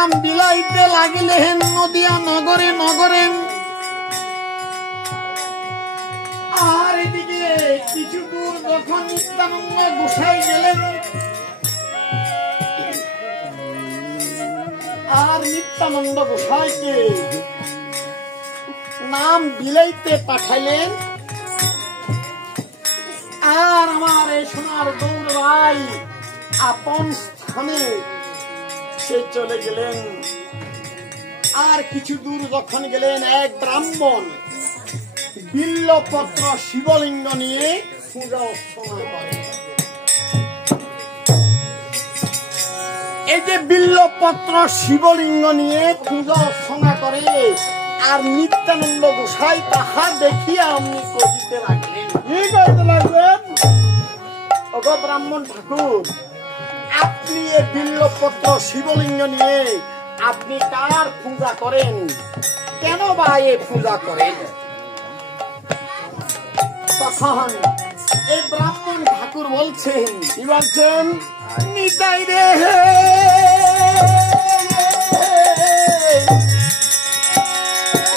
নাম বিলাইতে লাগিলেন নদিয়া নগরে নগরে। আর এদিকে কিছু দূর যখন নিত্যানন্দ গোসাই গেলেন, আর নিত্যানন্দ গোসাইকে নাম বিলাইতে পাঠাইলেন। আর আমার এই সোনার গৌর ভাই আপন স্থানে সে চলে গেলেন। আর কিছু দূর যখন গেলেন, এক ব্রাহ্মণ বিল্লপত্র শিবলিঙ্গ নিয়ে পূজা অর্চনা করে। এই যে বিল্লপত্র শিবলিঙ্গ নিয়ে পূজা অর্চনা করে, আর নিত্যানন্দ গোসাই তাহা দেখিয়া অমনি কহিতে লাগলেন। কি কইতে লাগলেন? ওগো ব্রাহ্মণ ঠাকুর, আপনি এই বিল্লপত্র শিবলিঙ্গ নিয়ে আপনি কার পূজা করেন? কেন বা এই পূজা করেন? তখন এই ব্রাহ্মণ ঠাকুর বলছেন, কি বলছেন? নিতাই রে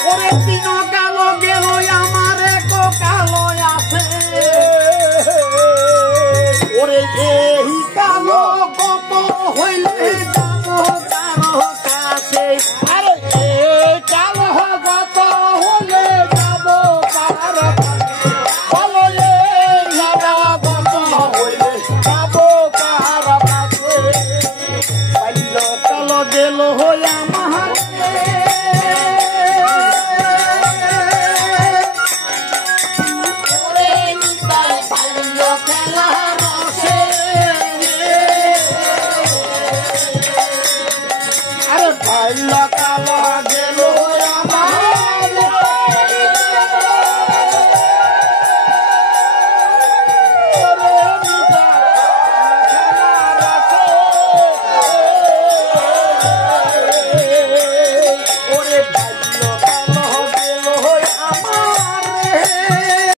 ওরে দিন কালো গেল আমার এক কালো আছে, ওরে এই কালো কত হইলে যাব কারো কাছে। আরে